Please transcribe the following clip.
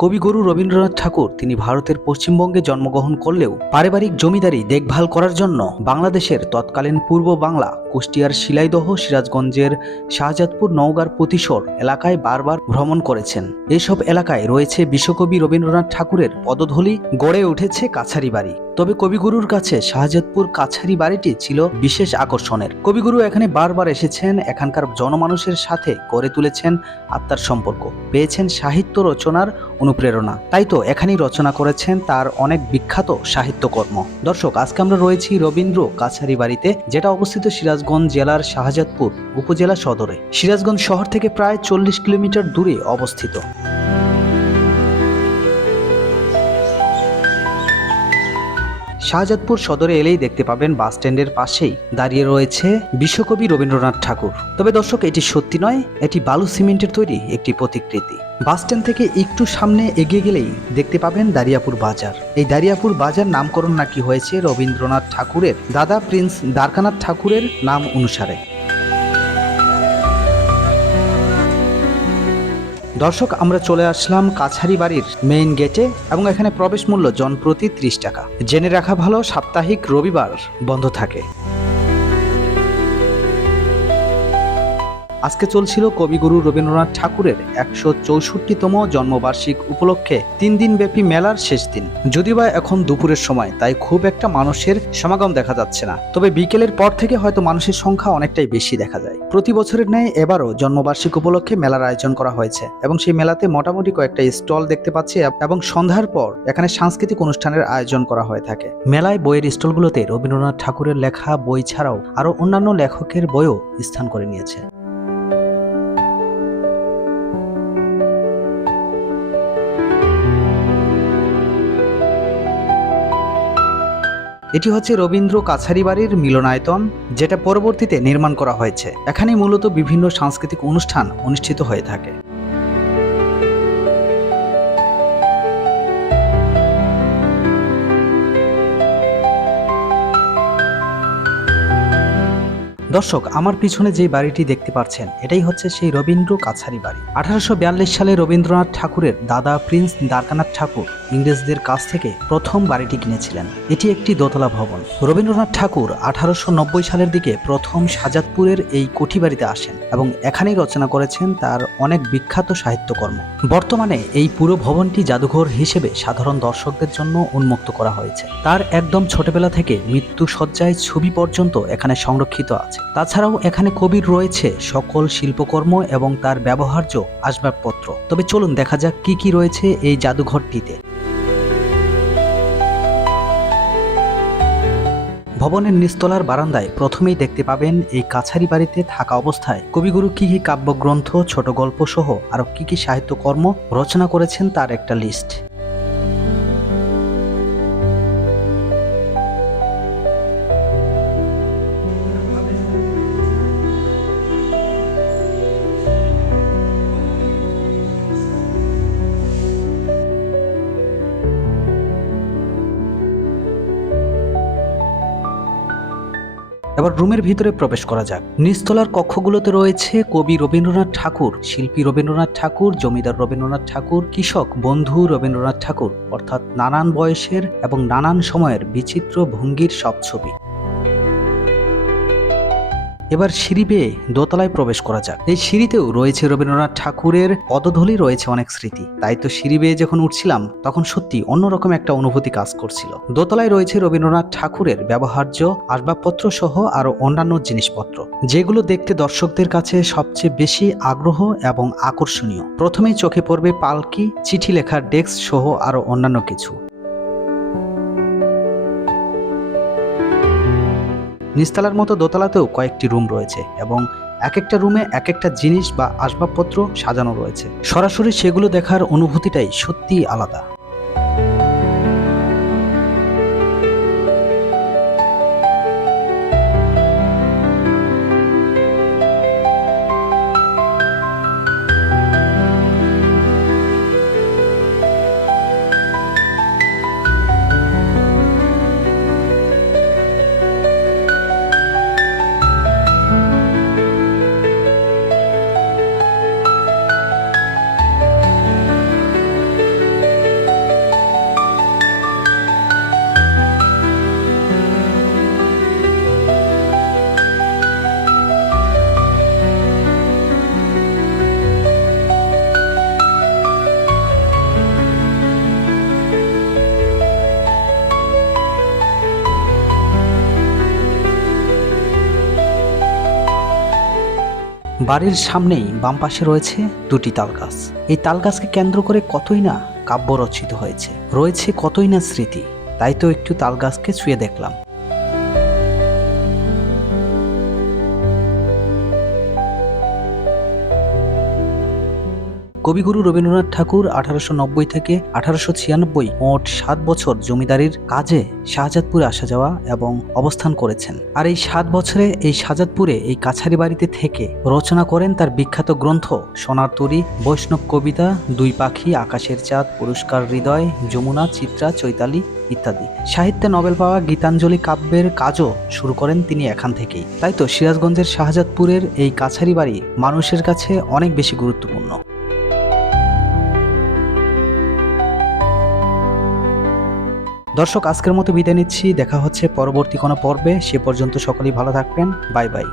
কবিগুরু রবীন্দ্রনাথ ঠাকুর তিনি ভারতের পশ্চিমবঙ্গে জন্মগ্রহণ করলেও পারিবারিক জমিদারি দেখভাল করার জন্য বাংলাদেশের তৎকালীন পূর্ব বাংলা কুষ্টিয়ার শিলাইদহ সিরাজগঞ্জের শাহজাদপুর নওগাঁর প্রতিশোর এলাকায় বারবার ভ্রমণ করেছেন। এসব এলাকায় রয়েছে বিশ্বকবি রবীন্দ্রনাথ ঠাকুরের পদধলি, গড়ে উঠেছে কাছারি বাড়ি। তবে কবিগুরুর কাছে শাহজাদপুর কাছারি বাড়িটি ছিল বিশেষ আকর্ষণের। কবিগুরু এখানে বারবার এসেছেন, এখানকার জনমানুষের সাথে গড়ে তুলেছেন আত্মার সম্পর্ক, পেয়েছেন সাহিত্য রচনার অনুপ্রেরণা। তাই তো এখানেই রচনা করেছেন তার অনেক বিখ্যাত সাহিত্যকর্ম। দর্শক, আজকে আমরা রয়েছি রবীন্দ্র কাছারি বাড়িতে, যেটা অবস্থিত সিরাজগঞ্জ জেলার শাহজাদপুর উপজেলা সদরে। সিরাজগঞ্জ শহর থেকে প্রায় চল্লিশ কিলোমিটার দূরে অবস্থিত। শাহজাদপুর সদরে এলেই দেখতে পাবেন বাস স্ট্যান্ডের পাশেই দাঁড়িয়ে রয়েছে বিশ্বকবি রবীন্দ্রনাথ ঠাকুর। তবে দর্শক, এটি সত্যি নয়, এটি বালু সিমেন্টের তৈরি একটি প্রতিকৃতি। বাস স্ট্যান্ড থেকে একটু সামনে এগিয়ে গেলেই দেখতে পাবেন দারিয়াপুর বাজার। এই দারিয়াপুর বাজার নামকরণ নাকি হয়েছে রবীন্দ্রনাথ ঠাকুরের, দাদা প্রিন্স দ্বারকানাথ ঠাকুরের নাম অনুসারে। দর্শক, আমরা চলে আসলাম কাছারি বাড়ির মেইন গেটে এবং এখানে প্রবেশ মূল্য জনপ্রতি ত্রিশ টাকা। জেনে রাখা ভালো, সাপ্তাহিক রবিবার বন্ধ থাকে। আজকে চলছিল কবিগুরু রবীন্দ্রনাথ ঠাকুরের একশো চৌষট্টিতম জন্মবার্ষিক উপলক্ষে তিন দিন ব্যাপী মেলার শেষ দিন। যদিও বা এখন দুপুরের সময়, তাই খুব একটা মানুষের সমাগম দেখা যাচ্ছে না। তবে বিকেলের পর থেকে হয়তো মানুষের সংখ্যা অনেকটাই বেশি দেখা যায়। প্রতি বছরের ন্যায় এবারও জন্মবার্ষিক উপলক্ষে মেলার আয়োজন করা হয়েছে এবং সেই মেলাতে মোটামুটি কয়েকটা স্টল দেখতে পাচ্ছি এবং সন্ধ্যার পর এখানে সাংস্কৃতিক অনুষ্ঠানের আয়োজন করা হয়ে থাকে। মেলায় বইয়ের স্টলগুলোতে রবীন্দ্রনাথ ঠাকুরের লেখা বই ছাড়াও আরও অন্যান্য লেখকের বইও স্থান করে নিয়েছে। এটি হচ্ছে রবীন্দ্র কাছারি বাড়ির মিলনায়তন, যেটা পরবর্তীতে নির্মাণ করা হয়েছে। এখানে মূলত বিভিন্ন সাংস্কৃতিক অনুষ্ঠান অনুষ্ঠিত হয়ে থাকে। দর্শক, আমার পিছনে যে বাড়িটি দেখতে পাচ্ছেন, এটাই হচ্ছে সেই রবীন্দ্র কাছারি বাড়ি আঠারোশো বিয়াল্লিশ সালে রবীন্দ্রনাথ ঠাকুরের দাদা প্রিন্স দ্বারকানাথ ঠাকুর ইংরেজদের কাছ থেকে প্রথম বাড়িটি কিনেছিলেন। এটি একটি দোতলা ভবন। রবীন্দ্রনাথ ঠাকুর আঠারোশো নব্বই সালের দিকে প্রথম সাজাদপুরের এই কোঠি বাড়িতে আসেন এবং এখানেই রচনা করেছেন তার অনেক বিখ্যাত সাহিত্যকর্ম। বর্তমানে এই পুরো ভবনটি জাদুঘর হিসেবে সাধারণ দর্শকদের জন্য উন্মুক্ত করা হয়েছে। তার একদম ছোটবেলা থেকে মৃত্যু সজ্জায় ছবি পর্যন্ত এখানে সংরক্ষিত আছে। তাছাড়াও এখানে কবির রয়েছে সকল শিল্পকর্ম এবং তার ব্যবহার্য আসবাবপত্র। তবে চলুন দেখা যাক কি কি রয়েছে এই জাদুঘরটিতে। ভবনের নিস্তলার বারান্দায় প্রথমেই দেখতে পাবেন এই কাছারি বাড়িতে থাকা অবস্থায় কবিগুরু কি কি কাব্যগ্রন্থ, ছোট গল্প সহ আরও কি কি সাহিত্যকর্ম রচনা করেছেন তার একটা লিস্ট। এবার রুমের ভিতরে প্রবেশ করা যাক। নিস্তলার কক্ষগুলোতে রয়েছে কবি রবীন্দ্রনাথ ঠাকুর, শিল্পী রবীন্দ্রনাথ ঠাকুর, জমিদার রবীন্দ্রনাথ ঠাকুর, কৃষক বন্ধু রবীন্দ্রনাথ ঠাকুর, অর্থাৎ নানান বয়সের এবং নানান সময়ের বিচিত্র ভঙ্গির সব ছবি। এবার সিঁড়ি বেয়ে দোতলায় প্রবেশ করা যাক। এই সিঁড়িতেও রয়েছে রবীন্দ্রনাথ ঠাকুরের পদধূলি, রয়েছে অনেক স্মৃতি। তাই তো সিঁড়ি বেয়ে যখন উঠছিলাম, তখন সত্যি অন্যরকম একটা অনুভূতি কাজ করছিল। দোতলায় রয়েছে রবীন্দ্রনাথ ঠাকুরের ব্যবহার্য আসবাবপত্র সহ আরও অন্যান্য জিনিসপত্র, যেগুলো দেখতে দর্শকদের কাছে সবচেয়ে বেশি আগ্রহ এবং আকর্ষণীয়। প্রথমেই চোখে পড়বে পালকি, চিঠি লেখার ডেস্ক সহ আরও অন্যান্য কিছু। নিস্তালার মতো দোতলাতেও কয়েকটি রুম রয়েছে এবং এক একটা রুমে এক একটা জিনিস বা আসবাবপত্র সাজানো রয়েছে। সরাসরি সেগুলো দেখার অনুভূতিটাই সত্যিই আলাদা। বাড়ির সামনেই বাম পাশে রয়েছে দুটি তালগাছ। এই তালগাছকে কেন্দ্র করে কতই না কাব্য রচিত হয়েছে, রয়েছে কতই না স্মৃতি, তাই তো একটু তালগাছকে ছুঁয়ে দেখলাম। কবিগুরু রবীন্দ্রনাথ ঠাকুর আঠারোশো নব্বই থেকে আঠারোশো ছিয়ানব্বই মোট সাত বছর জমিদারির কাজে শাহজাদপুরে আসা যাওয়া এবং অবস্থান করেছেন। আর এই সাত বছরে এই শাহজাদপুরে এই কাছারি বাড়িতে থেকে রচনা করেন তার বিখ্যাত গ্রন্থ সোনার তরী, বৈষ্ণব কবিতা, দুই পাখি, আকাশের চাঁদ, পুরস্কার হৃদয়, যমুনা, চিত্রা, চৈতালি ইত্যাদি। সাহিত্যে নোবেল পাওয়া গীতাঞ্জলি কাব্যের কাজও শুরু করেন তিনি এখান থেকেই। তাই তো সিরাজগঞ্জের শাহজাদপুরের এই কাছারি বাড়ি মানুষের কাছে অনেক বেশি গুরুত্বপূর্ণ। দর্শক, আজকের মতো বিদায় নিচ্ছি। দেখা হচ্ছে পরবর্তী কোনো পর্বে। সে পর্যন্ত সকলেই ভালো থাকবেন। Bye bye.